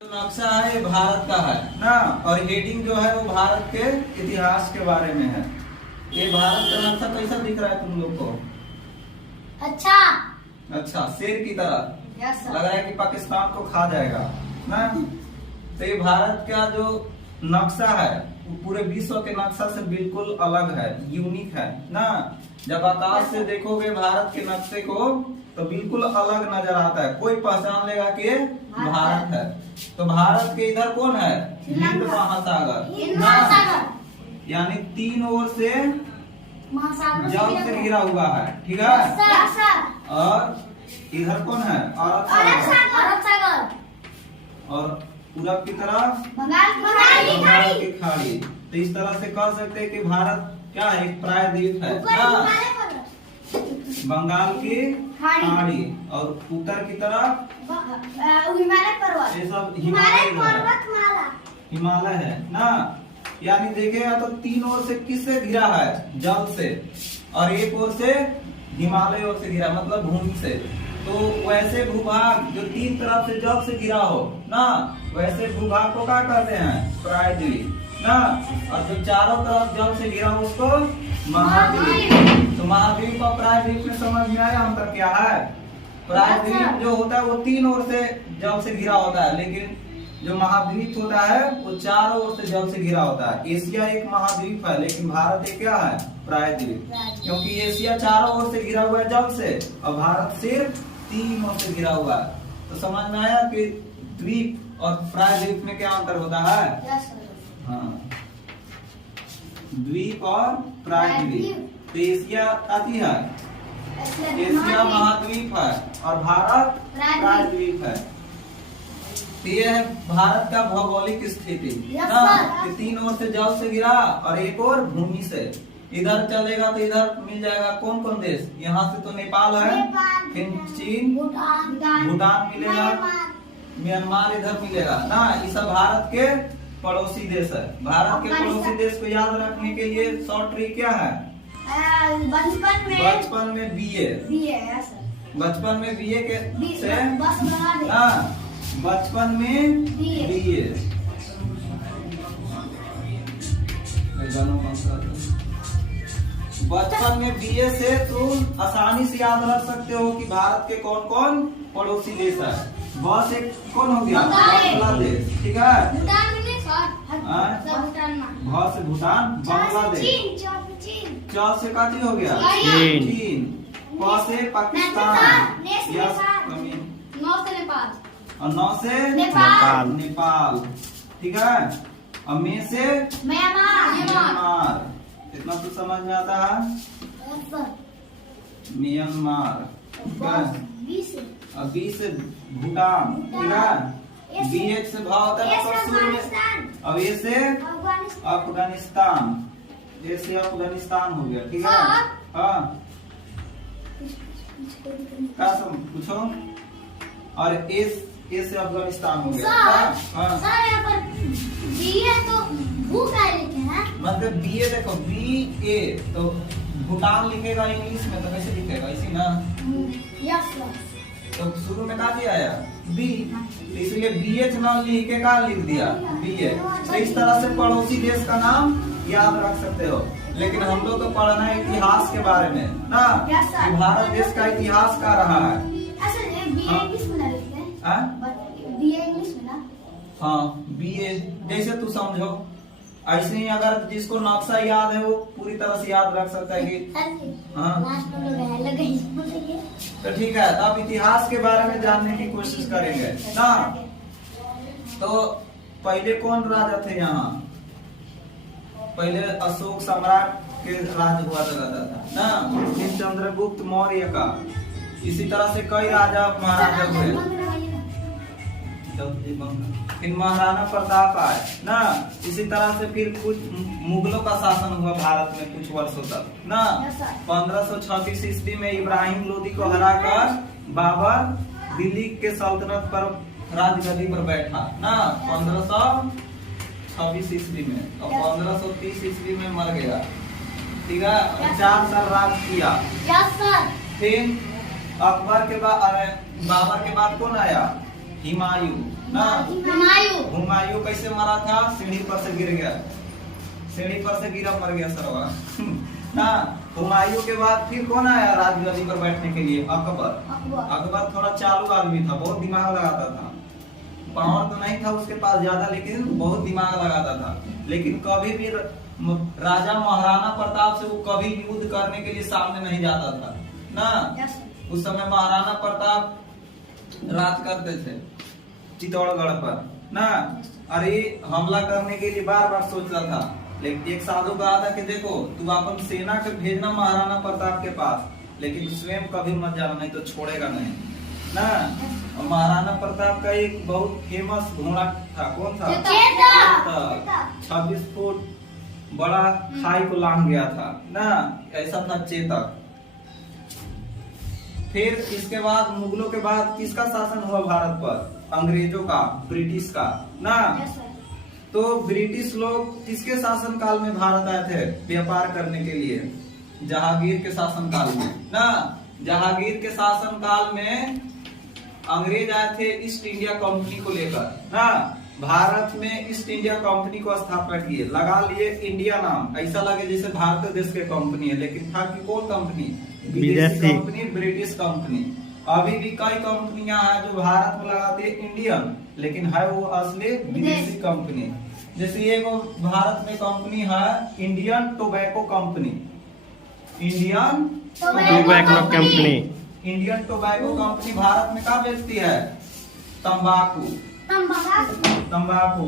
नक्शा है ये भारत का है ना। और हेडिंग जो है वो भारत के इतिहास के बारे में है। ये भारत का नक्शा कैसा दिख रहा है तुम लोग को? अच्छा शेर की तरह लग रहा है कि पाकिस्तान को खा जाएगा ना। तो ये भारत का जो नक्शा है वो पूरे विश्व के नक्शा से बिल्कुल अलग है, यूनिक है ना। जब आकाश से देखोगे भारत के नक्शे को तो बिल्कुल अलग नजर आता है, कोई पहचान लेगा कि ये भारत है। तो भारत के इधर कौन है? हिंद महासागर, यानी तीन ओर से जल से घिरा हुआ है, ठीक है। और इधर कौन है? अरब सागर। और पूरब की तरफ बंगाल की खाड़ी। तो इस तरह से कह सकते हैं कि भारत क्या है? एक प्रायद्वीप है ना। बंगाल की खाड़ी और उत्तर की तरफ हिमालय पर्वत, ये सब हिमालय है ना। यानी देखेगा तो तीन ओर से किससे घिरा है? जल से। और एक ओर से हिमालय ओर से घिरा, मतलब भूमि से। तो वैसे भूभाग जो तीन तरफ से जल से घिरा हो ना, वैसे भूभाग को क्या कहते हैं? प्रायद्वीप ना। और जो चारों तरफ जल से घिरा हो उसको महाद्वीप। तो महाद्वीप और प्रायद्वीप में समझ में आया अंतर क्या है? प्रायद्वीप जो होता है वो तीन ओर से जल से घिरा होता है, लेकिन जो महाद्वीप होता है वो चारों ओर से जल से घिरा होता है। एशिया एक महाद्वीप है, लेकिन भारत एक क्या है? प्रायद्वीप। क्योंकि एशिया चारों ओर से घिरा हुआ है जल से, और भारत सिर्फ तीन ओर से घिरा हुआ है। तो समझ में आया कि द्वीप और प्रायद्वीप में क्या अंतर होता है? हाँ, द्वीप और प्रायद्वीप। तो एशिया आती है, एशिया महाद्वीप है और भारत प्रायद्वीप है। तो ये है भारत का भौगोलिक स्थिति ना, कि तीन ओर से जल से घिरा और एक और भूमि से। इधर चलेगा तो इधर मिल जाएगा कौन कौन देश? यहाँ से तो नेपाल है, फिर चीन, भूटान मिलेगा, म्यांमार इधर मिलेगा ना। ये सब भारत के पड़ोसी देश है। भारत के पड़ोसी देश को याद रखने के लिए शॉर्ट ट्रिक क्या है? बचपन में बीए बचपन में बीए के से बचपन में बीए। बचपन में बीए से तुम आसानी से याद रख सकते हो कि भारत के कौन कौन पड़ोसी देश है। बस एक कौन हो गया? बांग्लादेश, ठीक है। बहुत से भूटान, बांग्लादेश। च से का चीज हो गया? चीन। प से पाकिस्तान, और नौ से नेपाल, ठीक है। और में से म्यांमार। इतना तो समझ में आता है, म्यांमार। और बी से भूटान, ठीक है। बी एक से भाव होता है, अब ये से अफगानिस्तान, ये से अफगानिस्तान हो गया, ठीक है। हाँ, क्या पूछो? और ए से अफगानिस्तान हो गया। हाँ, मतलब बी ए, देखो बी ए तो भूटान लिखेगा इंग्लिश में तो कैसे लिखेगा? इसी ना। तो शुरू में का दिया आया? बी, तो इसलिए बी एच नाम लिख के का लिख दिया? बी ए। तो इस तरह से पड़ोसी देश का नाम याद रख सकते हो। लेकिन हम लोग तो पढ़ना है इतिहास के बारे में ना, कि भारत देश का इतिहास का रहा है। हाँ, बी ए जैसे तू समझो, ऐसे ही अगर जिसको नक्शा याद है वो पूरी तरह से याद रख सकता है कि हाँ। तो ठीक है, अब इतिहास के बारे में जानने की कोशिश करेंगे ना। तो पहले कौन राजा थे यहाँ? पहले अशोक सम्राट के राज हुआ करता था ना, फिर चंद्रगुप्त मौर्य का। इसी तरह से कई राजा महाराजा हुए, फिर महाराणा प्रताप आए ना। इसी तरह से फिर कुछ मुगलों का शासन हुआ भारत में कुछ वर्षों तक ना। 1526 ईस्वी में इब्राहिम लोदी को हराकर बाबर दिल्ली के सल्तनत पर राजगद्दी पर बैठा ना, 1526 ईस्वी में। और 1530 ईस्वी में मर गया, ठीक है। 4 साल राज किया। फिर अकबर के बाद, बाबर के बाद कौन आया? हुमायूं। ना। हुमायूं। हुमायूं कैसे मरा था? सीढ़ी पर से गिर गया, सीढ़ी पर से गिरा मर गया सरवा ना। हुमायूं के बाद फिर कौन आया राजगद्दी पर बैठने के लिए? अकबर। अकबर थोड़ा चालू आदमी था, बहुत दिमाग लगाता था। पावर तो नहीं था उसके पास ज्यादा, लेकिन बहुत दिमाग लगाता था। लेकिन कभी भी राजा महाराणा प्रताप से वो कभी युद्ध करने के लिए सामने नहीं जाता था ना। उस समय महाराणा प्रताप राज करते थे चित्तौड़गढ़ पर ना। अरे हमला करने के लिए बार बार सोचता था, लेकिन एक साधु कहा था कि देखो तू अपन सेना के भेजना महाराणा प्रताप के पास, लेकिन स्वयं कभी मत जाना, नहीं तो छोड़ेगा नहीं ना। महाराणा प्रताप का एक बहुत फेमस घोड़ा था, कौन था? 26 फुट बड़ा खाई को लांग गया था ना, ऐसा था चेतक। फिर इसके बाद मुगलों के बाद किसका शासन हुआ भारत पर? अंग्रेजों का, ब्रिटिश का ना। तो ब्रिटिश लोग किसके शासन काल में भारत आए थे व्यापार करने के लिए? जहांगीर के शासन काल में ना। जहांगीर के शासन काल में अंग्रेज आए थे ईस्ट इंडिया कंपनी को लेकर ना। भारत में ईस्ट इंडिया कंपनी को स्थापना किए, लगा लिए इंडिया नाम, ऐसा लगे जैसे भारतीय देश की कंपनी है, लेकिन था कि कौन कंपनी? विदेशी कंपनी, ब्रिटिश कंपनी। अभी भी कई कंपनियां हैं जो भारत में लगाती है इंडियन, लेकिन है वो असली विदेशी कंपनी। जैसे ये वो भारत में कंपनी है Indian tobacco company, Indian tobacco company. Indian tobacco company Bharat में क्या बेचती है? तंबाकू। तंबाकू।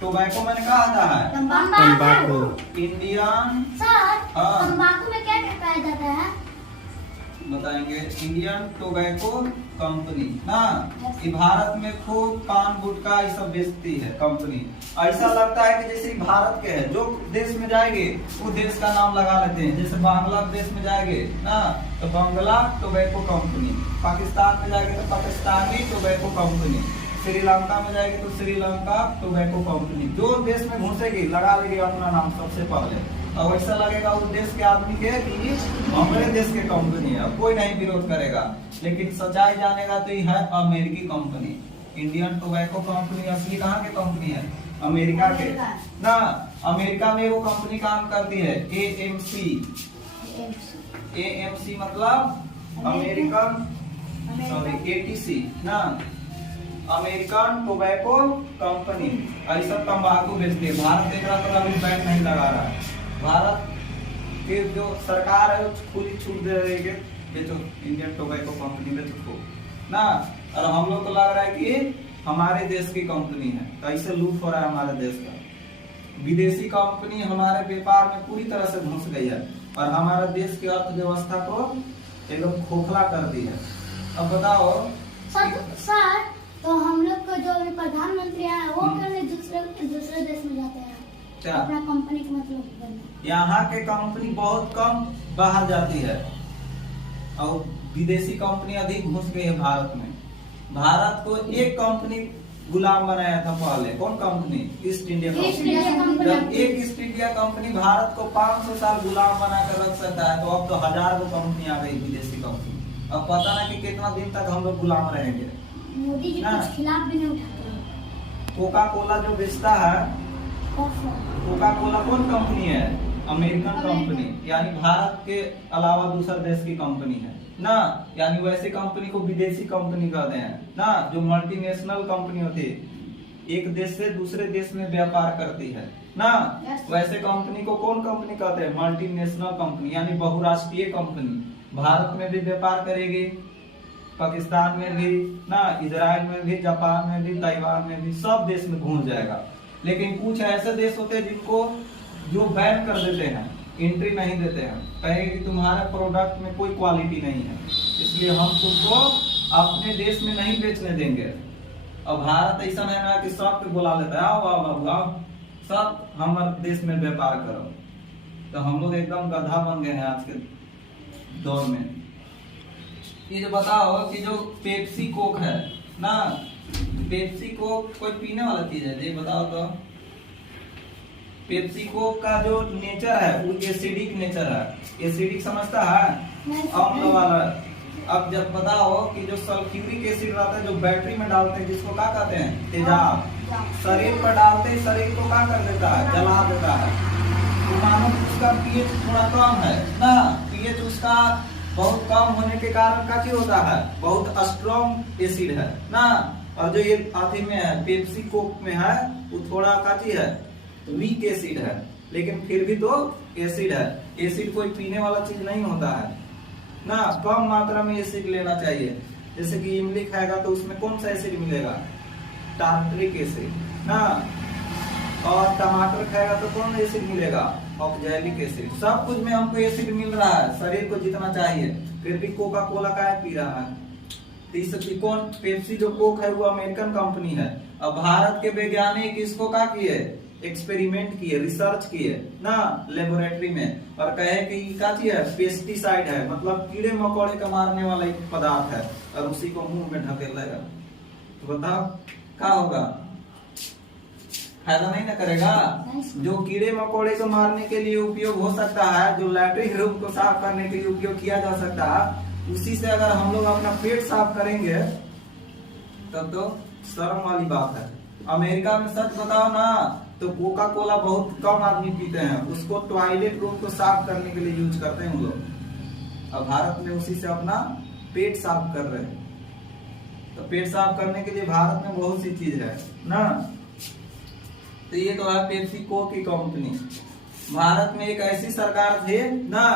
टोबैको मैंने कहा था है तंबाकू। इंडियन। सर तंबाकू में क्या क्या पाया जाता है? बताएंगे। इंडियन टोबैको कंपनी ना, ये भारत में खूब पान गुटखा ये सब बेचती है कंपनी। ऐसा लगता है कि जैसे भारत के है, जो देश में जाएंगे वो देश का नाम लगा लेते हैं। जैसे बांग्लादेश में जाएंगे ना तो बांग्ला टोबैको कंपनी, पाकिस्तान में जाएंगे तो पाकिस्तानी टोबैको कंपनी, श्रीलंका में जाएगी तो श्रीलंका टोबैको कंपनी। जो देश में घुसेगी लगा लेगी अपना नाम सबसे पहले, और ऐसा लगेगा उस देश के आदमी के कि हमारे देश के कंपनी है, कोई नहीं विरोध करेगा। लेकिन सच्चाई जानेगा तो ये है अमेरिकी कंपनी। इंडियन टोबैको कंपनी असली कहाँ के कंपनी है? अमेरिका के ना। अमेरिका में वो कंपनी काम करती है AMC। AMC मतलब अमेरिकन, सॉरी ATC ना, अमेरिकन टोबैको कंपनी। ऐसा तंबाकू बेचती है। भारत देख रहा तो अभी बैन नहीं लगा रहा है। भारत के जो सरकार है वो खुली छूट दे रही है, बेचो इंडियन टोबैको कंपनी बेचो खूब ना। और हम लोग को लग रहा है कि हमारे देश की कंपनी है, तो ऐसे लूट हो रहा है हमारे देश का। विदेशी कंपनी हमारे व्यापार में पूरी तरह से घुस गई है और हमारे देश की अर्थव्यवस्था को एकदम खोखला कर दी है। अब बताओ सर तो हम लोग को जो प्रधानमंत्री है वो करने दूसरे देश में जाते हैं क्या? अपना कंपनी का मतलब यहाँ के कंपनी बहुत कम बाहर जाती है और विदेशी कंपनी अधिक घुस गई है भारत में। भारत को एक कंपनी गुलाम बनाया था पहले, कौन कंपनी? East India company. जब एक ईस्ट इंडिया कंपनी भारत को 500 साल गुलाम बना कर रख सकता है, तो अब तो 1000 कंपनी आ गई विदेशी कंपनी। अब पता ना कि कितना दिन तक हम लोग गुलाम रहेंगे। मोदी जी कुछ खिलाफ भी नहीं उठाते। कोका कोला जो बेचता है, कोका कोला कौन कंपनी है? अमेरिकन कंपनी, यानी भारत के अलावा दूसरे देश की कंपनी है ना। यानी वैसे कंपनी को विदेशी कंपनी कहते हैं ना, जो मल्टीनेशनल कंपनी होती है, एक देश से दूसरे देश में व्यापार करती है ना। वैसे कंपनी को कौन कंपनी कहते हैं? मल्टीनेशनल कंपनी, यानी बहुराष्ट्रीय कंपनी। भारत में भी व्यापार करेगी, पाकिस्तान में भी ना, इजराइल में भी, जापान में भी, ताइवान में भी, सब देश में घुस जाएगा। लेकिन कुछ ऐसे देश होते हैं जिनको जो बैन कर देते हैं, एंट्री नहीं देते हैं, कहेंगे कि तुम्हारे प्रोडक्ट में कोई क्वालिटी नहीं है, इसलिए हम तुमको अपने देश में नहीं बेचने देंगे। अब भारत ऐसा है ना कि सबको बुला लेता है, आओ आओ बाबू आओ, सब हमारे देश में व्यापार करो। तो हम लोग एकदम गधा बन गए हैं आज के दौर में। ये जो बताओ कि जो पेप्सी कोक है ना, पेप्सी कोक कोई पीने वाला चीज है? ये बताओ तो। पेप्सी कोक का जो नेचर है वो एसिडिक नेचर है। एसिडिक समझता है? अम्ल वाला अब जब बताओ कि जो सल्फ्यूरिक एसिड रहता है जो बैटरी में डालते हैं जिसको क्या कहते हैं, तेजाब, शरीर पर डालते ही शरीर को क्या कर देता है, जला देता है। तो मानो उसका पीएच थोड़ा कम है ना, पीएच उसका बहुत कम होने के कारण क्या होता है, बहुत स्ट्रॉन्ग एसिड है ना। और जो ये आती में है पेप्सी कोक में है वो थोड़ा काची है, वीक एसिड है, लेकिन फिर भी तो एसिड है। एसिड कोई पीने वाला चीज नहीं होता है ना, कम मात्रा में एसिड लेना चाहिए। जैसे कि इमली खाएगा तो उसमें कौन सा एसिड मिलेगा, टार्टरिक एसिड ना, और टमाटर खाएगा तो कौन एसिड मिलेगा, ऑक्सैलिक एसिड। सब कुछ में हमको एसिड मिल रहा है शरीर को जितना चाहिए, फिर भी कोका कोला का पी रहा है। तीसरी कौन, पेप्सी जो कोक है वो अमेरिकन कंपनी है। अब भारत के वैज्ञानिक इसको क्या किए, एक्सपेरिमेंट किए, रिसर्च किए ना लेबोरेटरी में, और कहे कि क्या चीज है, पेस्टिसाइड है, मतलब कीड़े मकोड़े का मारने वाला एक पदार्थ है, और उसी को मुंह में ढकेलेगा तो बताओ क्या होगा, फायदा नहीं ना करेगा। जो कीड़े मकोड़े को मारने के लिए उपयोग हो सकता है, जो लैट्रिन रूम को साफ करने के लिए उपयोग किया जा सकता है, उसी से अगर हम लोग अपना पेट साफ करेंगे तब तो शर्म वाली बात है। अमेरिका में सच बताओ ना तो कोका कोला बहुत कम आदमी पीते हैं, उसको टॉयलेट रूम को साफ करने के लिए यूज करते हैं हम लोग। अब भारत में उसी से अपना पेट साफ कर रहे हैं। तो पेट साफ करने के लिए भारत में बहुत सी चीज है ना। तो ये तो है पेप्सी कोक की कंपनी। भारत में एक ऐसी सरकार थी ना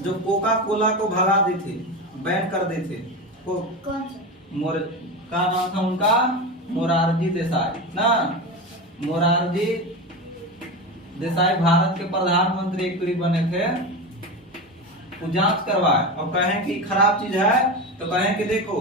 जो कोका कोला को भगा दी थी, बैन कर दी थी। क्या नाम था उनका, मोरारजी देसाई ना। मोरारजी देसाई भारत के प्रधानमंत्री एक पीढ़ी बने थे। वो जांच करवाए और कहें कि खराब चीज है तो कहें कि देखो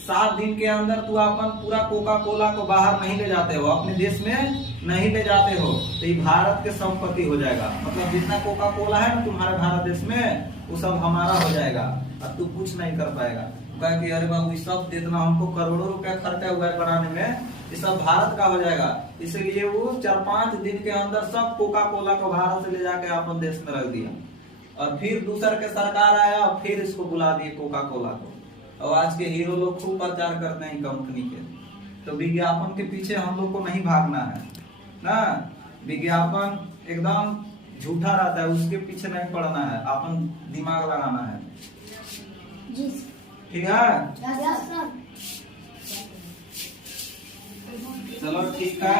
7 दिन के अंदर तू अपन पूरा कोका कोला को बाहर नहीं ले जाते हो, अपने देश में नहीं ले जाते हो तो ये भारत के संपत्ति हो जाएगा। मतलब जितना कोका कोला है ना तुम्हारे भारत देश में वो सब हमारा हो जाएगा और तू कुछ नहीं कर पाएगा। कहा कि अरे बाबू सब जितना हमको करोड़ों रुपया खर्चा हुआ है बनाने में, ये सब भारत का हो जाएगा। इसलिए वो 4-5 दिन के अंदर सब कोका कोला को भारत से ले जाके अपन देश में रख दिया। और फिर दूसर के सरकार आया और फिर इसको बुला दिए कोका कोला को। और आज के हीरो लोग खूब प्रचार करते हैं कंपनी के। तो विज्ञापन के पीछे हम लोग को नहीं भागना है ना। विज्ञापन एकदम झूठा रहता है, उसके पीछे नहीं पड़ना है, अपन दिमाग लगाना है। ठीक है, चलो ठीक है।